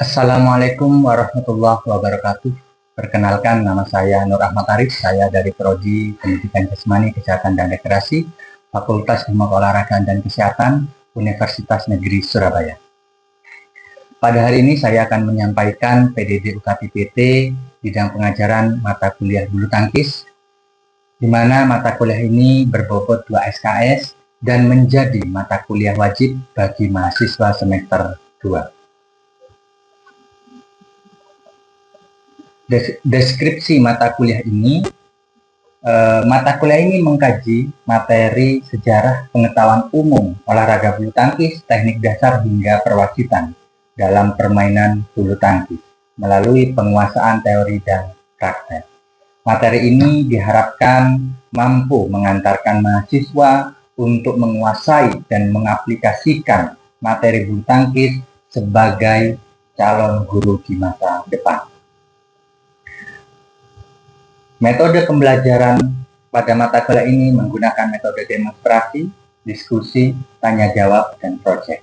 Assalamualaikum warahmatullahi wabarakatuh. Perkenalkan, nama saya Nur Ahmad Arif. Saya dari Prodi Pendidikan Jasmani, Kesehatan dan Rekreasi, Fakultas Ilmu Olahraga dan Kesehatan, Universitas Negeri Surabaya. Pada hari ini saya akan menyampaikan PDD UKT-PT bidang pengajaran mata kuliah bulu tangkis, di mana mata kuliah ini berbobot 2 SKS dan menjadi mata kuliah wajib bagi mahasiswa semester 2. Deskripsi mata kuliah ini, mengkaji materi sejarah pengetahuan umum olahraga bulu tangkis, teknik dasar hingga perwasitan dalam permainan bulu tangkis melalui penguasaan teori dan praktek. Materi ini diharapkan mampu mengantarkan mahasiswa untuk menguasai dan mengaplikasikan materi bulu tangkis sebagai calon guru di masa depan. Metode pembelajaran pada mata kuliah ini menggunakan metode demonstrasi, diskusi, tanya jawab, dan proyek.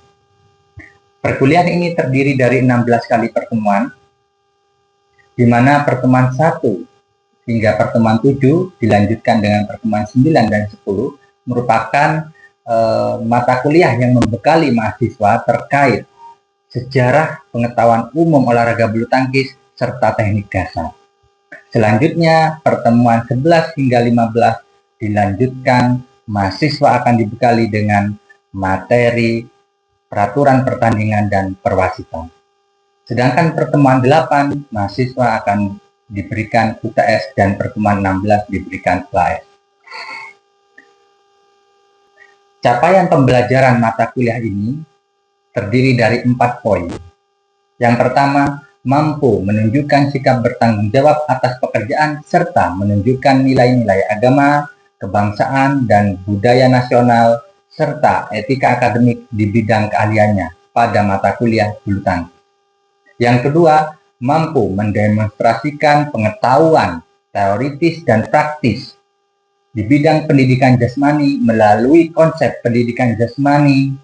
Perkuliahan ini terdiri dari 16 kali pertemuan, di mana pertemuan 1 hingga pertemuan 7 dilanjutkan dengan pertemuan 9 dan 10 merupakan mata kuliah yang membekali mahasiswa terkait sejarah pengetahuan umum olahraga bulu tangkis serta teknik dasar. Selanjutnya, pertemuan 11 hingga 15 dilanjutkan, mahasiswa akan dibekali dengan materi peraturan pertandingan dan perwasitan. Sedangkan pertemuan 8, mahasiswa akan diberikan UTS dan pertemuan 16 diberikan LAS. Capaian pembelajaran mata kuliah ini terdiri dari 4 poin. Yang pertama, mampu menunjukkan sikap bertanggung jawab atas pekerjaan serta menunjukkan nilai-nilai agama, kebangsaan, dan budaya nasional serta etika akademik di bidang keahliannya pada mata kuliah bulu tangkis. Yang kedua, mampu mendemonstrasikan pengetahuan teoritis dan praktis di bidang pendidikan jasmani melalui konsep pendidikan jasmani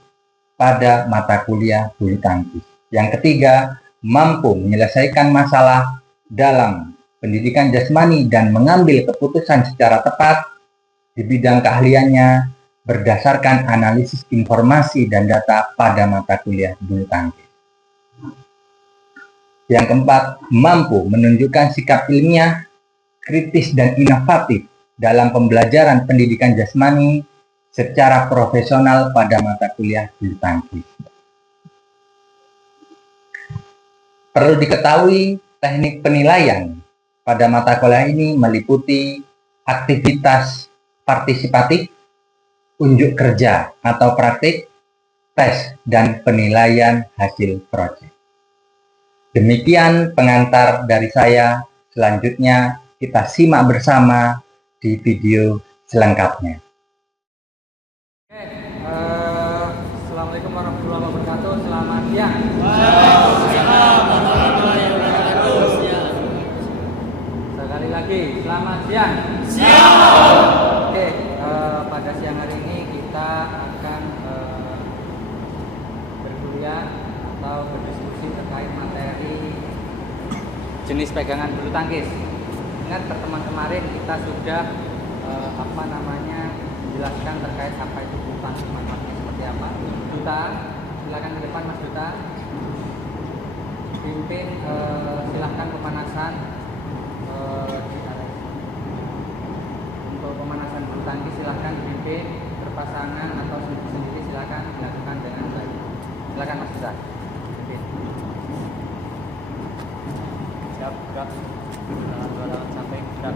pada mata kuliah bulu tangkis. Yang ketiga, mampu menyelesaikan masalah dalam pendidikan jasmani dan mengambil keputusan secara tepat di bidang keahliannya berdasarkan analisis informasi dan data pada mata kuliah bulu tangkis. Yang keempat, mampu menunjukkan sikap ilmiah, kritis dan inovatif dalam pembelajaran pendidikan jasmani secara profesional pada mata kuliah bulu tangkis. Perlu diketahui, teknik penilaian pada mata kuliah ini meliputi aktivitas partisipatif, unjuk kerja atau praktik, tes, dan penilaian hasil proyek. Demikian pengantar dari saya. Selanjutnya kita simak bersama di video selengkapnya. Assalamualaikum warahmatullahi wabarakatuh. Selamat siang. Sekali lagi, selamat siang. Oke, pada siang hari ini kita akan berkuliah atau berdiskusi terkait materi jenis pegangan bulu tangkis. Ingat pertemuan kemarin kita sudah menjelaskan terkait sampai itu bulu tangkis manfaatnya seperti apa. Duta, silakan ke depan Mas Duta. Pimpin, silahkan pemanasan. Untuk pemanasan bulu tangkis silahkan dipimpin berpasangan atau sendiri silahkan dilakukan dengan baik. Silakan Mas Duta. Siap, gerak. Tangan sampai gerak.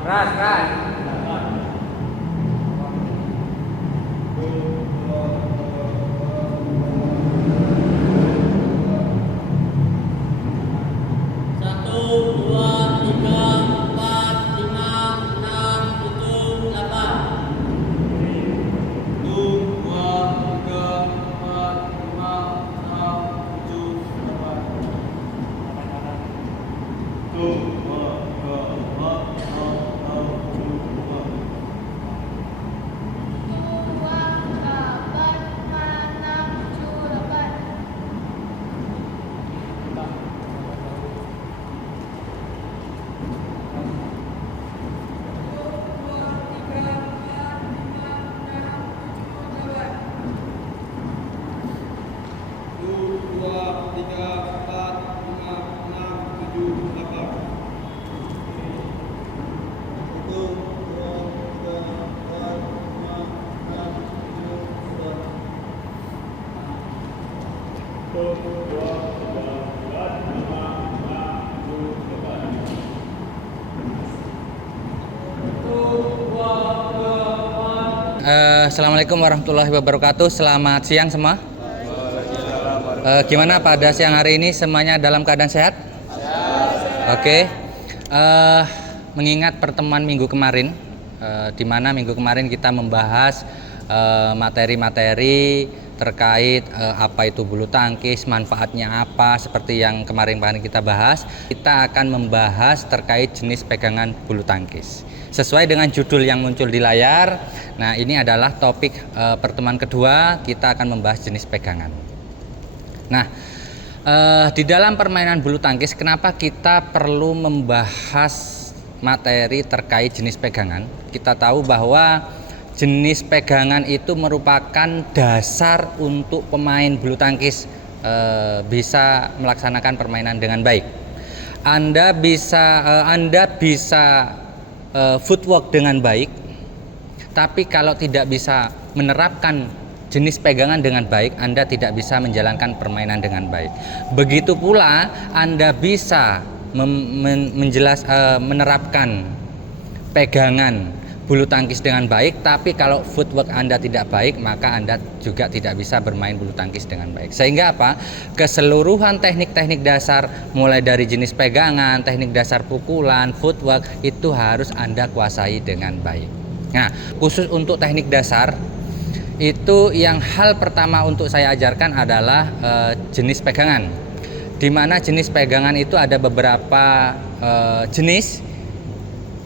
Keras. Satu, dua, tiga, empat, lima, Assalamualaikum warahmatullahi wabarakatuh. Selamat siang semua. Gimana pada siang hari ini, semuanya dalam keadaan sehat? Oke. Mengingat pertemuan minggu kemarin, di mana minggu kemarin kita membahas materi-materi terkait apa itu bulu tangkis, manfaatnya apa, seperti yang kemarin kita bahas. Kita akan membahas terkait jenis pegangan bulu tangkis sesuai dengan judul yang muncul di layar. Nah, ini adalah topik pertemuan kedua, kita akan membahas jenis pegangan. Nah, di dalam permainan bulu tangkis, kenapa kita perlu membahas materi terkait jenis pegangan? Kita tahu bahwa jenis pegangan itu merupakan dasar untuk pemain bulu tangkis bisa melaksanakan permainan dengan baik. Anda bisa footwork dengan baik, tapi kalau tidak bisa menerapkan jenis pegangan dengan baik, Anda tidak bisa menjalankan permainan dengan baik. Begitu pula Anda bisa menerapkan pegangan bulu tangkis dengan baik, tapi kalau footwork Anda tidak baik, maka Anda juga tidak bisa bermain bulu tangkis dengan baik. Sehingga apa? Keseluruhan teknik-teknik dasar, mulai dari jenis pegangan, teknik dasar pukulan, footwork, itu harus Anda kuasai dengan baik. Nah, khusus untuk teknik dasar, itu yang hal pertama untuk saya ajarkan adalah jenis pegangan. Di mana jenis pegangan itu ada beberapa jenis.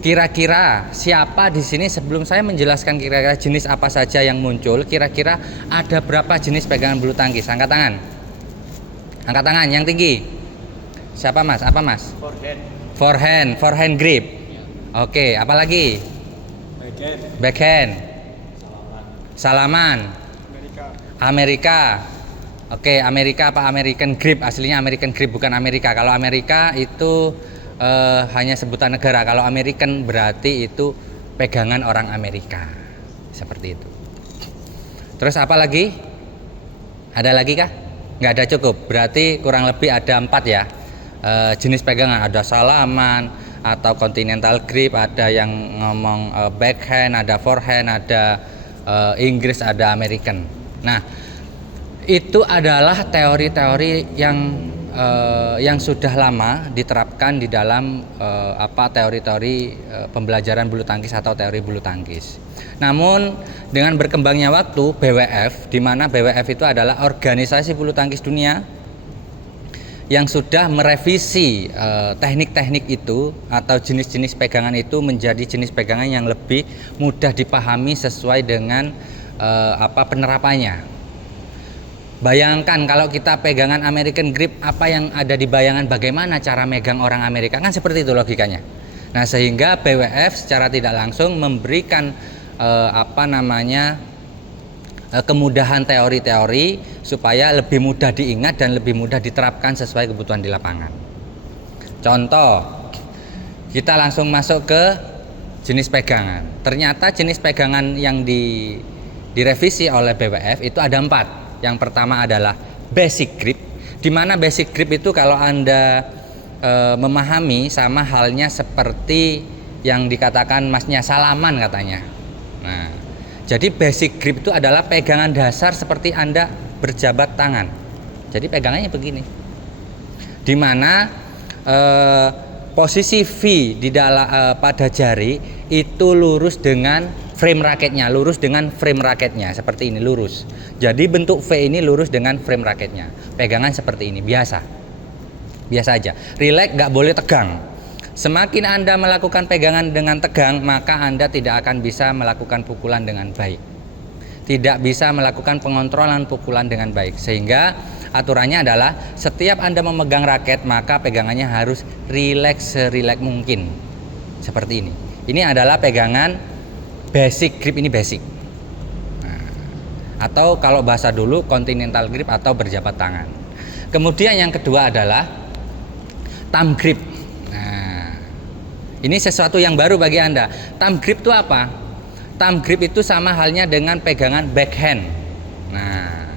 Kira-kira siapa di sini, sebelum saya menjelaskan kira-kira jenis apa saja yang muncul, kira-kira ada berapa jenis pegangan bulu tangkis? Angkat tangan. Angkat tangan yang tinggi. Siapa Mas? Apa Mas? Forehand grip. Oke, apa lagi? Backhand. Salaman. Amerika. Oke, Amerika apa American grip? Aslinya American grip, bukan Amerika. Kalau Amerika itu hanya sebutan negara. Kalau American berarti itu pegangan orang Amerika, seperti itu. Terus apa lagi? Ada lagi kah? Nggak ada, cukup. Berarti kurang lebih ada 4 ya jenis pegangan. Ada salaman atau continental grip, ada yang ngomong backhand, ada forehand, ada Inggris, ada American. Nah, itu adalah teori-teori yang sudah lama diterapkan di dalam teori-teori pembelajaran bulu tangkis atau teori bulu tangkis. Namun dengan berkembangnya waktu, BWF, di mana BWF itu adalah organisasi bulu tangkis dunia yang sudah merevisi teknik-teknik itu atau jenis-jenis pegangan itu menjadi jenis pegangan yang lebih mudah dipahami sesuai dengan penerapannya. Bayangkan kalau kita pegangan American grip, apa yang ada di bayangan bagaimana cara megang orang Amerika, kan seperti itu logikanya. Nah, sehingga BWF secara tidak langsung memberikan kemudahan teori-teori supaya lebih mudah diingat dan lebih mudah diterapkan sesuai kebutuhan di lapangan. Contoh, kita langsung masuk ke jenis pegangan. Ternyata jenis pegangan yang direvisi oleh BWF itu ada 4. Yang pertama adalah basic grip, di mana basic grip itu kalau Anda memahami sama halnya seperti yang dikatakan Masnya salaman katanya. Nah, jadi basic grip itu adalah pegangan dasar seperti Anda berjabat tangan. Jadi pegangannya begini, di mana posisi V di dalam pada jari itu lurus dengan frame raketnya, seperti ini, lurus. Jadi bentuk V ini lurus dengan frame raketnya. Pegangan seperti ini, biasa aja. Relax, nggak boleh tegang. Semakin Anda melakukan pegangan dengan tegang, maka Anda tidak akan bisa melakukan pukulan dengan baik, tidak bisa melakukan pengontrolan pukulan dengan baik. Sehingga aturannya adalah setiap Anda memegang raket, maka pegangannya harus relax, serileks mungkin. Seperti ini. Ini adalah pegangan basic grip, ini basic. Nah, atau kalau bahasa dulu continental grip atau berjabat tangan. Kemudian yang kedua adalah thumb grip. Nah, ini sesuatu yang baru bagi Anda. Thumb grip itu apa? Thumb grip itu sama halnya dengan pegangan backhand. Nah,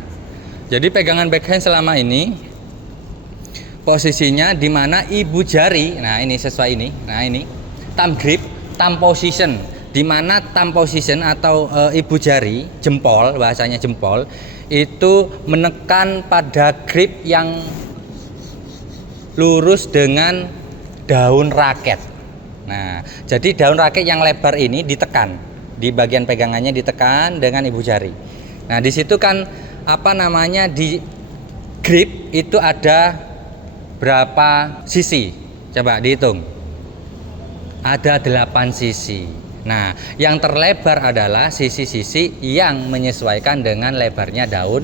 Jadi pegangan backhand selama ini posisinya di mana ibu jari, nah ini sesuai ini, nah ini thumb grip, thumb position, di mana thumb position atau ibu jari, jempol, bahasanya jempol, itu menekan pada grip yang lurus dengan daun raket. Nah, jadi daun raket yang lebar ini ditekan, di bagian pegangannya ditekan dengan ibu jari. Nah, di situ kan apa namanya, di grip itu ada berapa sisi? Coba dihitung. Ada 8 sisi. Nah, yang terlebar adalah sisi-sisi yang menyesuaikan dengan lebarnya daun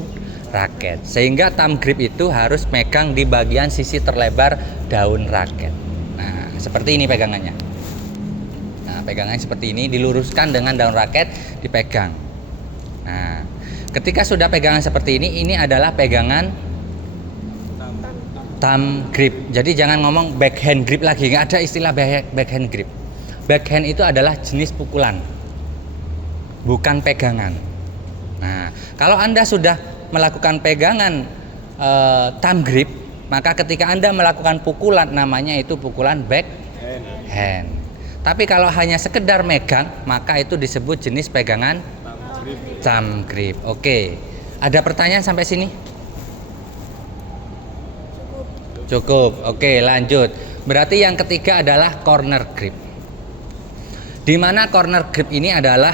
raket. Sehingga thumb grip itu harus megang di bagian sisi terlebar daun raket. Nah, seperti ini pegangannya. Nah, pegangannya seperti ini, diluruskan dengan daun raket, dipegang. Nah, ketika sudah pegangan seperti ini adalah pegangan thumb grip. Jadi jangan ngomong backhand grip lagi, nggak ada istilah backhand grip. Backhand itu adalah jenis pukulan, bukan pegangan. Nah, kalau Anda sudah melakukan pegangan thumb grip, maka ketika Anda melakukan pukulan, namanya itu pukulan backhand. Tapi kalau hanya sekedar megang, maka itu disebut jenis pegangan thumb grip. Oke, ada pertanyaan sampai sini? Cukup. Oke, lanjut. Berarti yang ketiga adalah corner grip. Di mana corner grip ini adalah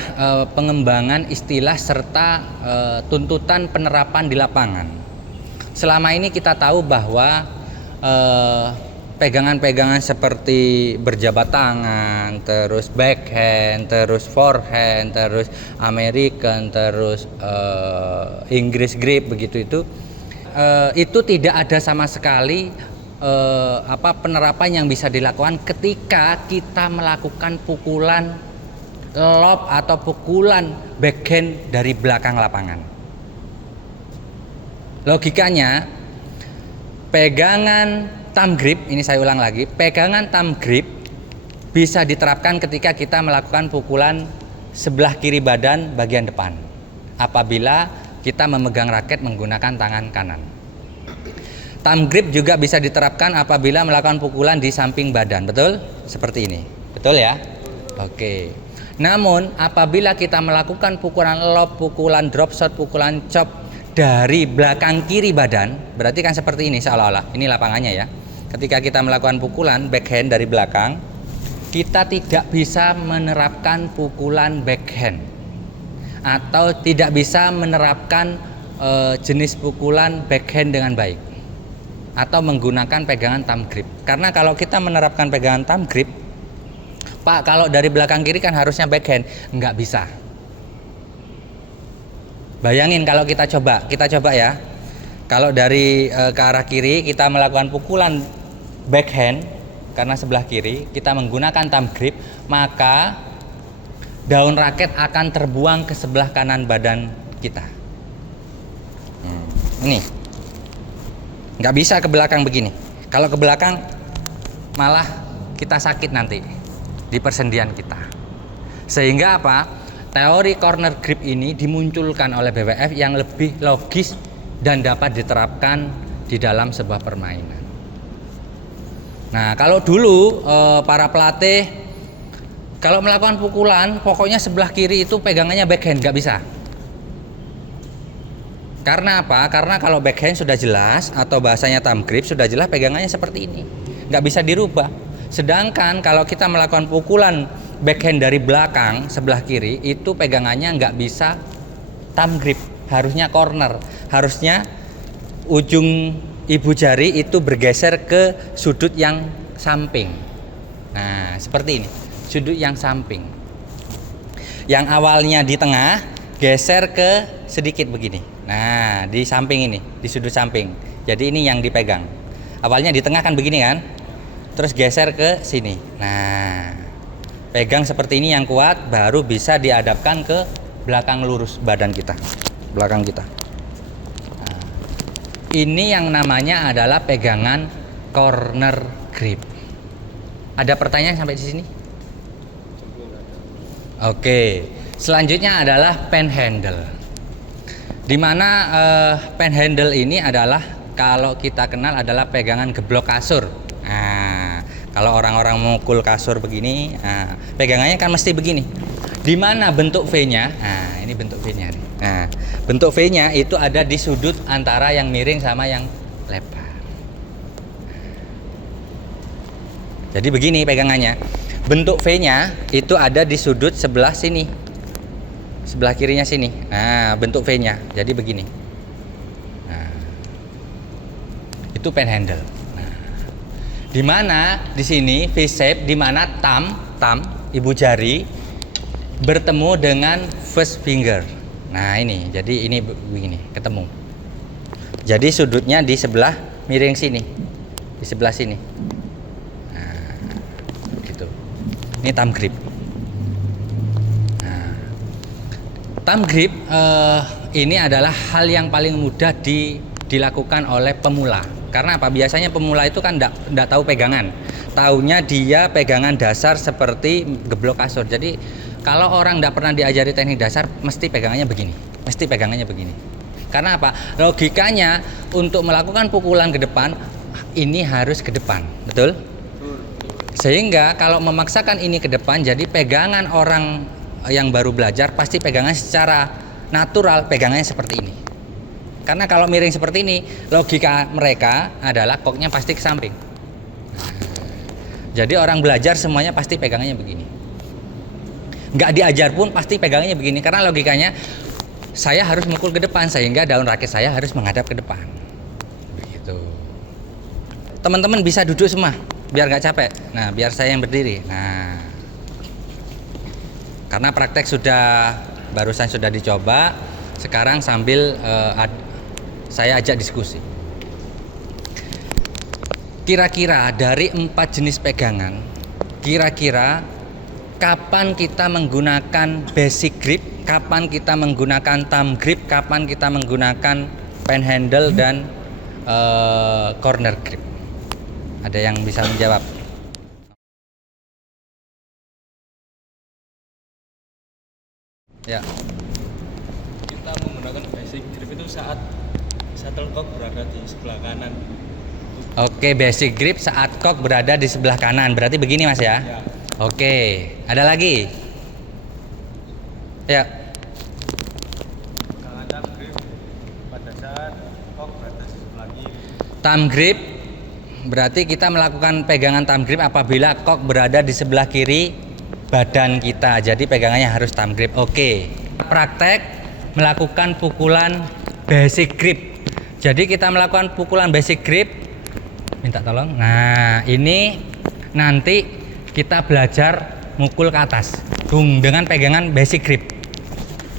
pengembangan istilah serta tuntutan penerapan di lapangan. Selama ini kita tahu bahwa pegangan-pegangan seperti berjabat tangan, terus backhand, terus forehand, terus American, terus Inggris grip begitu itu tidak ada sama sekali penerapan yang bisa dilakukan ketika kita melakukan pukulan lob atau pukulan backhand dari belakang lapangan. Logikanya, pegangan thumb grip, ini saya ulang lagi, pegangan thumb grip bisa diterapkan ketika kita melakukan pukulan sebelah kiri badan bagian depan apabila kita memegang raket menggunakan tangan kanan. Thumb grip juga bisa diterapkan apabila melakukan pukulan di samping badan, betul? Seperti ini, betul ya? Oke. Namun apabila kita melakukan pukulan lob, pukulan drop shot, pukulan chop dari belakang kiri badan, berarti kan seperti ini seolah-olah. Ini lapangannya ya. Ketika kita melakukan pukulan backhand dari belakang, kita tidak bisa menerapkan pukulan backhand atau tidak bisa menerapkan jenis pukulan backhand dengan baik atau menggunakan pegangan thumb grip. Karena kalau kita menerapkan pegangan thumb grip, Pak, kalau dari belakang kiri kan harusnya backhand, nggak bisa. Bayangin kalau kita coba ya. Kalau dari ke arah kiri kita melakukan pukulan backhand karena sebelah kiri, kita menggunakan thumb grip, maka daun raket akan terbuang ke sebelah kanan badan kita. Ini nggak bisa ke belakang begini. Kalau ke belakang malah kita sakit nanti di persendian kita. Sehingga apa? Teori corner grip ini dimunculkan oleh BWF yang lebih logis dan dapat diterapkan di dalam sebuah permainan. Nah, kalau dulu para pelatih kalau melakukan pukulan, pokoknya sebelah kiri itu pegangannya backhand, nggak bisa. Karena apa? Karena kalau backhand sudah jelas atau bahasanya thumb grip sudah jelas pegangannya seperti ini, nggak bisa dirubah. Sedangkan kalau kita melakukan pukulan backhand dari belakang sebelah kiri itu pegangannya nggak bisa thumb grip, harusnya corner, harusnya ujung ibu jari itu bergeser ke sudut yang samping. Nah, seperti ini, sudut yang samping. Yang awalnya di tengah geser ke sedikit begini. Nah, di samping ini, di sudut samping. Jadi ini yang dipegang. Awalnya di tengah kan begini kan? Terus geser ke sini. Nah, pegang seperti ini yang kuat, baru bisa dihadapkan ke belakang lurus badan kita, belakang kita. Nah, ini yang namanya adalah pegangan corner grip. Ada pertanyaan sampai di sini? Oke, selanjutnya adalah pen handle. Dimana pen handle ini adalah kalau kita kenal adalah pegangan geblok kasur. Nah, kalau orang-orang mukul kasur begini, pegangannya kan mesti begini. Dimana bentuk V-nya? Nah, ini bentuk V-nya nih. Nah, bentuk V-nya itu ada di sudut antara yang miring sama yang lebar. Jadi begini pegangannya. Bentuk V-nya itu ada di sudut sebelah sini. Sebelah kirinya sini. Nah, bentuk V-nya. Jadi begini. Nah, itu pen handle. Nah, di mana di sini V shape, di mana thumb ibu jari bertemu dengan first finger. Nah, ini. Jadi ini begini, ketemu. Jadi sudutnya di sebelah miring sini. Di sebelah sini. Nah, gitu. Ini thumb grip. Thumb grip ini adalah hal yang paling mudah dilakukan oleh pemula. Karena apa? Biasanya pemula itu kan enggak tahu pegangan. Taunya dia pegangan dasar seperti geblok kasur. Jadi kalau orang enggak pernah diajari teknik dasar, mesti pegangannya begini. Mesti pegangannya begini. Karena apa? Logikanya untuk melakukan pukulan ke depan, ini harus ke depan. Betul? Sehingga kalau memaksakan ini ke depan, jadi pegangan orang yang baru belajar pasti pegangan secara natural pegangannya seperti ini. Karena kalau miring seperti ini, logika mereka adalah koknya pasti ke samping. Jadi orang belajar semuanya pasti pegangannya begini. Nggak diajar pun pasti pegangannya begini, karena logikanya saya harus mukul ke depan sehingga daun rakit saya harus menghadap ke depan. Begitu. Teman-teman bisa duduk semua biar nggak capek. Nah, biar saya yang berdiri. Nah, karena praktek barusan sudah dicoba, sekarang sambil saya ajak diskusi. Kira-kira dari 4 jenis pegangan, kira-kira kapan kita menggunakan basic grip, kapan kita menggunakan thumb grip, kapan kita menggunakan pen handle dan corner grip? Ada yang bisa menjawab? Ya. Kita menggunakan basic grip itu saat shuttlecock berada di sebelah kanan. Oke, basic grip saat kok berada di sebelah kanan. Berarti begini Mas ya? Ya. Oke, ada lagi? Ya. Pegangan thumb grip pada saat cock berada di sebelah kiri. Thumb grip berarti kita melakukan pegangan thumb grip apabila kok berada di sebelah kiri badan kita, jadi pegangannya harus thumb grip. Oke. Praktek melakukan pukulan basic grip. Jadi kita melakukan pukulan basic grip. Minta tolong. Nah, ini nanti kita belajar mukul ke atas. Dengan pegangan basic grip.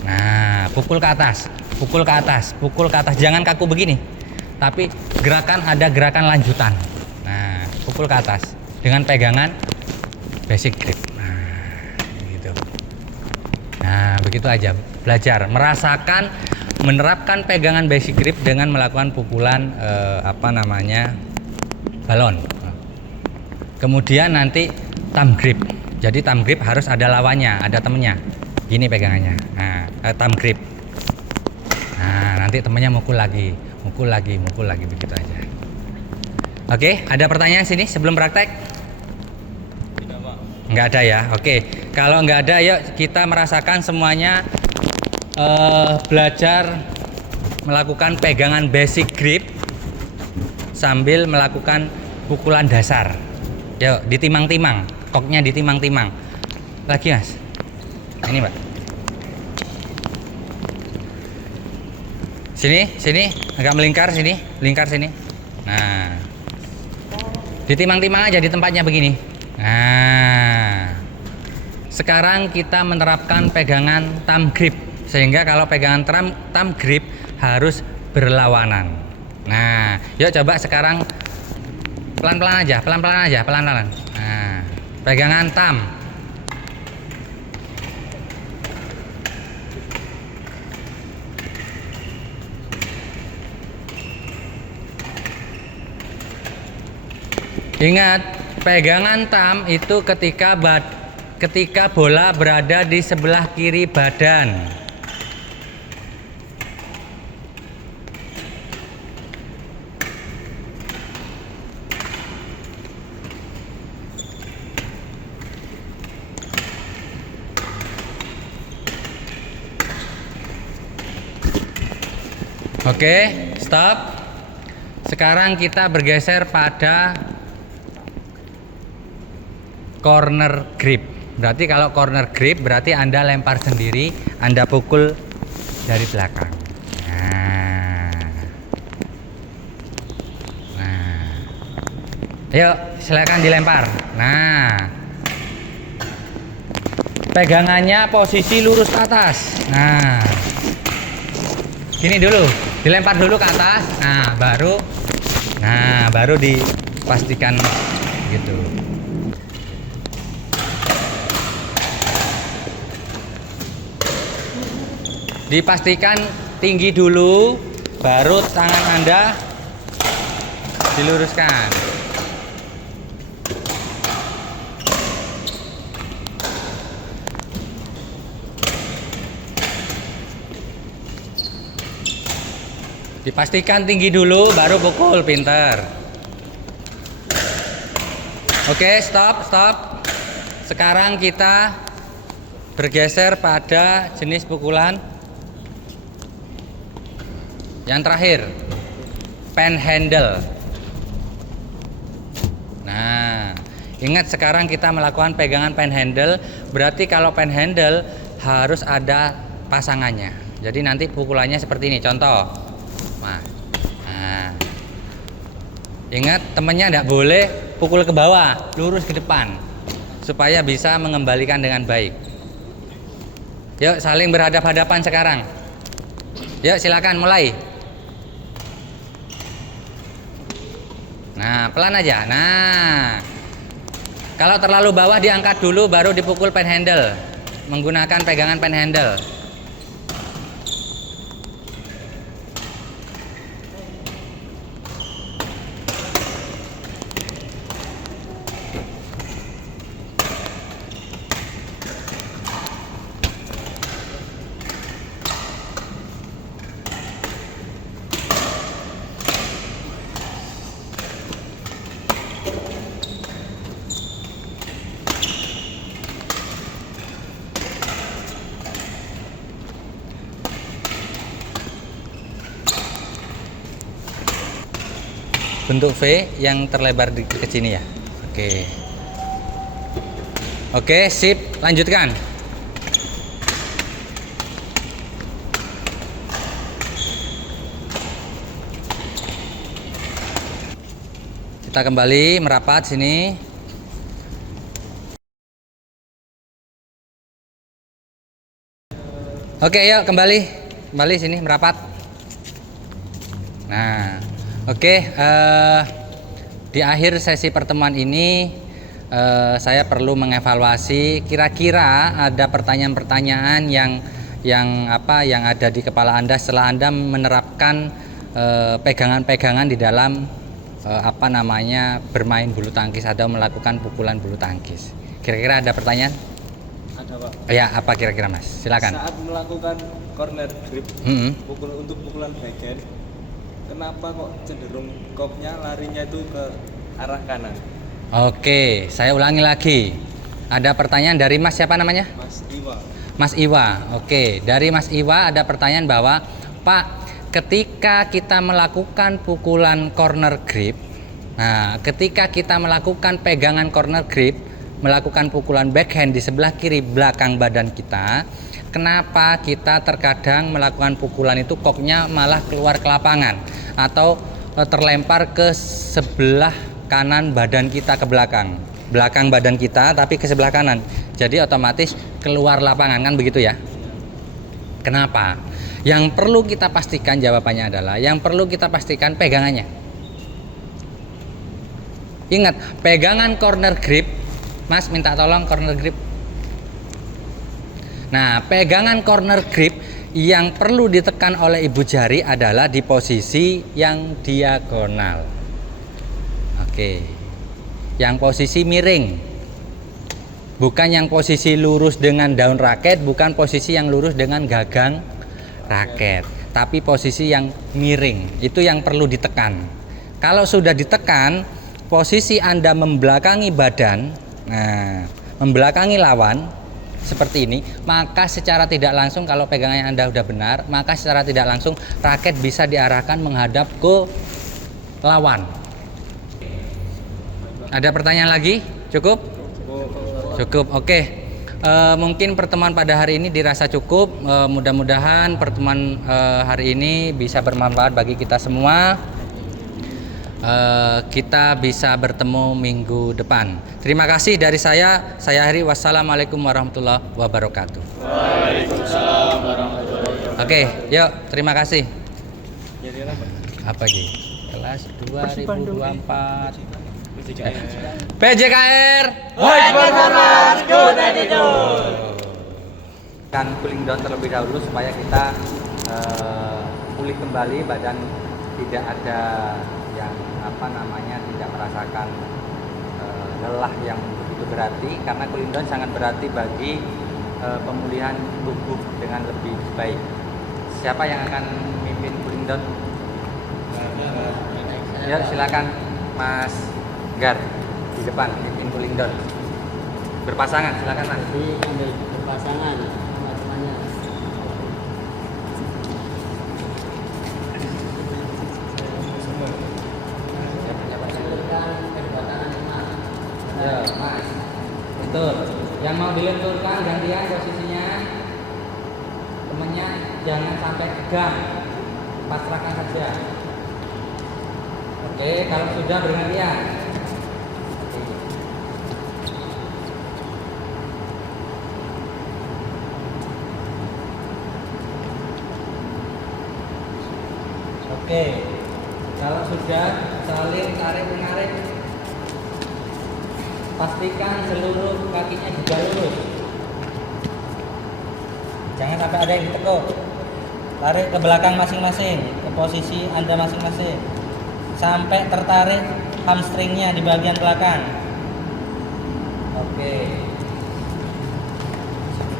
Nah, pukul ke atas, pukul ke atas, pukul ke atas. Jangan kaku begini. Tapi ada gerakan lanjutan. Nah, pukul ke atas dengan pegangan basic grip. Nah, begitu aja. Belajar, merasakan, menerapkan pegangan basic grip dengan melakukan pukulan balon. Kemudian nanti thumb grip. Jadi thumb grip harus ada lawannya, ada temennya. Gini pegangannya. Nah, thumb grip. Nah, nanti temennya mukul lagi begitu aja. Oke, ada pertanyaan sini sebelum praktek? Tidak, Pak. Nggak ada ya. Oke, kalau nggak ada, yuk kita merasakan semuanya belajar melakukan pegangan basic grip sambil melakukan pukulan dasar. Yuk, ditimang-timang, koknya ditimang-timang. Lagi Mas. Ini Mbak. Sini, agak melingkar sini, lingkar sini. Nah, ditimang-timang aja di tempatnya begini. Nah, sekarang kita menerapkan pegangan thumb grip, sehingga kalau pegangan thumb grip harus berlawanan. Nah, yuk coba sekarang pelan-pelan aja. Nah, pegangan thumb. Ingat, pegangan thumb itu ketika bola berada di sebelah kiri badan. Oke, stop. Sekarang kita bergeser pada corner grip. Berarti kalau corner grip berarti Anda lempar sendiri, Anda pukul dari belakang. Nah. Yuk, silakan dilempar. Nah. Pegangannya posisi lurus ke atas. Nah. Gini dulu, dilempar dulu ke atas. Nah, baru dipastikan gitu. Dipastikan tinggi dulu, baru tangan Anda diluruskan. Dipastikan tinggi dulu, baru pukul, pinter. Oke, stop. Sekarang kita bergeser pada jenis pukulan yang terakhir, pen handle. Nah, ingat sekarang kita melakukan pegangan pen handle, berarti kalau pen handle harus ada pasangannya. Jadi nanti pukulannya seperti ini, contoh. Nah, ingat temennya tidak boleh pukul ke bawah, lurus ke depan supaya bisa mengembalikan dengan baik. Yuk saling berhadap-hadapan sekarang. Yuk silakan mulai. Nah pelan aja. Nah kalau terlalu bawah diangkat dulu baru dipukul pen handle menggunakan pegangan pen handle. Bentuk V yang terlebar ke sini ya. Oke, sip, lanjutkan. Kita kembali merapat sini. Oke, yuk kembali sini merapat. Nah, oke, di akhir sesi pertemuan ini saya perlu mengevaluasi kira-kira ada pertanyaan-pertanyaan yang ada di kepala Anda setelah Anda menerapkan pegangan-pegangan di dalam bermain bulu tangkis atau melakukan pukulan bulu tangkis. Kira-kira ada pertanyaan? Ada Pak. Ya, apa kira-kira Mas? Silakan. Saat melakukan corner grip untuk pukulan backhand, kenapa kok cenderung kopnya larinya itu ke arah kanan? Oke, saya ulangi lagi. Ada pertanyaan dari Mas siapa namanya? Mas Iwa. Mas Iwa. Oke, dari Mas Iwa ada pertanyaan bahwa Pak, ketika kita melakukan pukulan corner grip, nah ketika kita melakukan pegangan corner grip, melakukan pukulan backhand di sebelah kiri belakang badan kita, kenapa kita terkadang melakukan pukulan itu koknya malah keluar ke lapangan atau terlempar ke sebelah kanan badan kita ke belakang badan kita tapi ke sebelah kanan, jadi otomatis keluar lapangan, kan begitu ya? Kenapa? Yang perlu kita pastikan jawabannya adalah pegangannya. Ingat, pegangan corner grip. Mas minta tolong corner grip. Nah, pegangan corner grip yang perlu ditekan oleh ibu jari adalah di posisi yang diagonal. Oke. Yang posisi miring. Bukan yang posisi lurus dengan daun raket, bukan posisi yang lurus dengan gagang raket, tapi posisi yang miring. Itu yang perlu ditekan. Kalau sudah ditekan, posisi Anda membelakangi badan, nah, membelakangi lawan, seperti ini, maka secara tidak langsung kalau pegangannya Anda sudah benar, maka secara tidak langsung raket bisa diarahkan menghadap ke lawan. Ada pertanyaan lagi? Cukup? Cukup. Oke. Mungkin pertemuan pada hari ini dirasa cukup. Mudah-mudahan pertemuan hari ini bisa bermanfaat bagi kita semua. Kita bisa bertemu minggu depan. Terima kasih dari saya akhiri. Wassalamualaikum warahmatullahi wabarakatuh. Waalaikumsalam warahmatullahi wabarakatuh. Oke, yuk, terima kasih. Jadi apa? Apa Ji? Kelas 2024 PJKR. PJKR. High performance good attitude. Kan cooling down terlebih dahulu supaya kita pulih kembali, badan tidak ada yang tidak merasakan lelah yang begitu berarti, karena cooling down sangat berarti bagi pemulihan tubuh dengan lebih baik. Siapa yang akan memimpin cooling down? Ya, silakan Mas Gar di depan memimpin cooling down. Berpasangan, silakan Mas. Jadi ambil berpasangan teman-temannya. Ya, Mas. Betul. Yang mau dilenturkan gantian posisinya. Temennya jangan sampai tegang. Pasrahkan saja. Oke, kalau sudah bergantian. Oke. Kalau sudah saling tarik menarik. Pastikan seluruh kakinya juga lurus. Jangan sampai ada yang ditekuk. Tarik ke belakang masing-masing, ke posisi Anda masing-masing. Sampai tertarik hamstringnya di bagian belakang. Oke.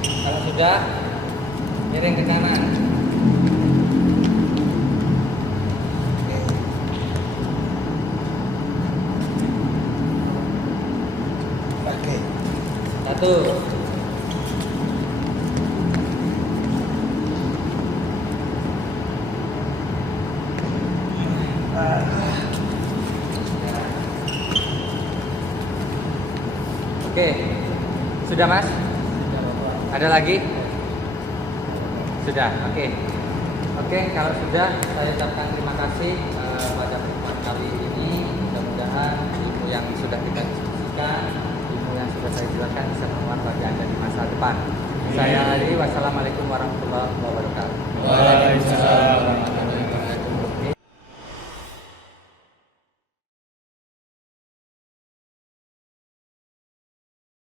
Kalau sudah, miring ke kanan. Satu. Oke. Sudah, Mas? Ada lagi? Sudah. Oke. Oke, kalau sudah saya ucapkan terima kasih pada pertemuan kali ini. Mudah-mudahan ilmu yang sudah kita diskusikan, yang sudah saya jelaskan bisa bermanfaat bagi Anda di masa depan. Saya Ali, wassalamualaikum warahmatullahi wabarakatuh. Waalaikumsalam warahmatullahi wabarakatuh.